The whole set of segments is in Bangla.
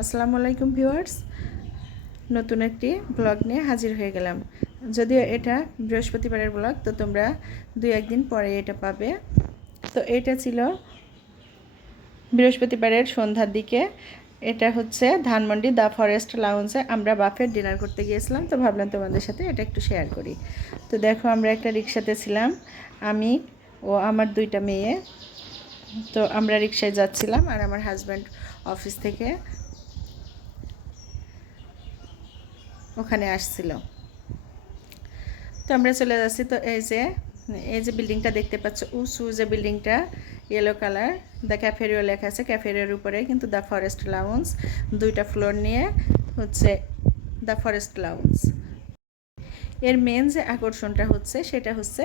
আসসালামু আলাইকুম ভিউয়ার্স, নতুন একটি ব্লগ নিয়ে হাজির হয়ে গেলাম। যদিও এটা বৃহস্পতিবারের ব্লগ, তো তোমরা 2-1 দিন পরে এটা পাবে। তো এটা ছিল বৃহস্পতিবারের সন্ধ্যার দিকে। এটা হচ্ছে ধানমন্ডি দ্য ফরেস্ট লাউঞ্জে আমরা বাফেট ডিনার করতে গিয়েছিলাম। তো ভাবলাম তোমাদের সাথে এটা একটু শেয়ার করি। তো দেখো, আমরা একটা রিক্সাতে ছিলাম, আমি ও আমার 2টা মেয়ে। তো আমরা রিক্সায় যাচ্ছিলাম, আর আমার হাজব্যান্ড অফিস থেকে ওখানে আসছিল। তো আমরা চলে যাচ্ছি। তো এই যে বিল্ডিংটা দেখতে পাচ্ছ, উঁচু যে বিল্ডিংটা, ইয়েলো কালার, দ্য ক্যাফেরিও লেখা আছে। ক্যাফেরিওর উপরে কিন্তু দ্য ফরেস্ট লাউঞ্জ, 2টা ফ্লোর নিয়ে হচ্ছে দ্য ফরেস্ট লাউঞ্জ। এর মেন যে আকর্ষণটা হচ্ছে সেটা হচ্ছে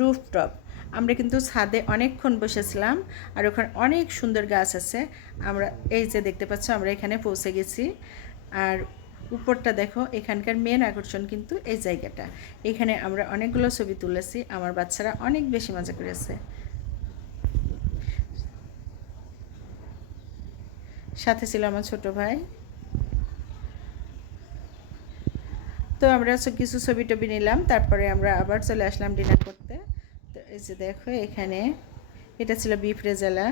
রুফটপ। আমরা কিন্তু ছাদে অনেকক্ষণ বসেছিলাম, আর ওখানে অনেক সুন্দর গাছ আছে। আমরা এই যে দেখতে পাচ্ছ, আমরা এখানে পৌঁছে গেছি। আর উপরটা দেখো, এখানকার মেন আকর্ষণ কিন্তু এই জায়গাটা। এখানে আমরা অনেকগুলো ছবি তুলেছি, আমার বাচ্চারা অনেক বেশি মজা করেছে। সাথে ছিল আমার ছোট ভাই। তো আমরা কিছু ছবি টবি নিলাম, তারপরে আমরা আবার চলে আসলাম ডিনার করতে। তো এই যে দেখো, এখানে এটা ছিল বিফ রেজালা,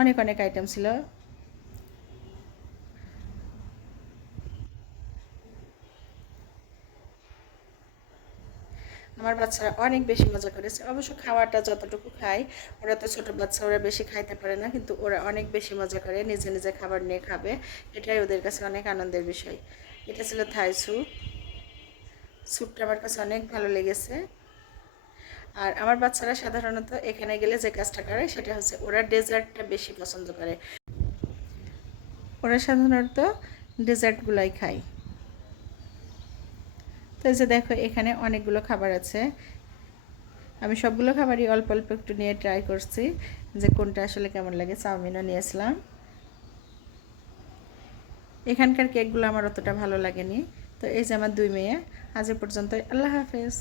অনেক অনেক আইটেম ছিল। আমার বাচ্চারা অনেক বেশি মজা করেছে। অবশ্য খাওয়াটা যতটুকু খায়, ওরা তো ছোটো বাচ্চা, ওরা বেশি খাইতে পারে না, কিন্তু ওরা অনেক বেশি মজা করে, নিজে নিজে খাবার নিয়ে খাবে। এটাই ওদের কাছে অনেক আনন্দের বিষয়। এটা ছিল থাই স্যুপ। স্যুপটা আমার কাছে অনেক ভালো লেগেছে। আর আমার বাচ্চারা সাধারণত এখানে গেলে যে কাজটা করে সেটা হচ্ছে ওরা ডেজার্টটা বেশি পছন্দ করে। ওরা সাধারণত ডেজার্টগুলাই খায়। তো এই যে দেখো, এখানে অনেকগুলো খাবার আছে। আমি সবগুলো খাবারই অল্প অল্প একটু নিয়ে ট্রাই করছি, যে কোনটা আসলে কেমন লাগে। চাউমিনও নিয়েছিলাম। এখানকার কেকগুলো আমার অতটা ভালো লাগেনি। তো এই যে আমার 2 মেয়ে। আজ এ পর্যন্ত, আল্লাহ হাফেজ।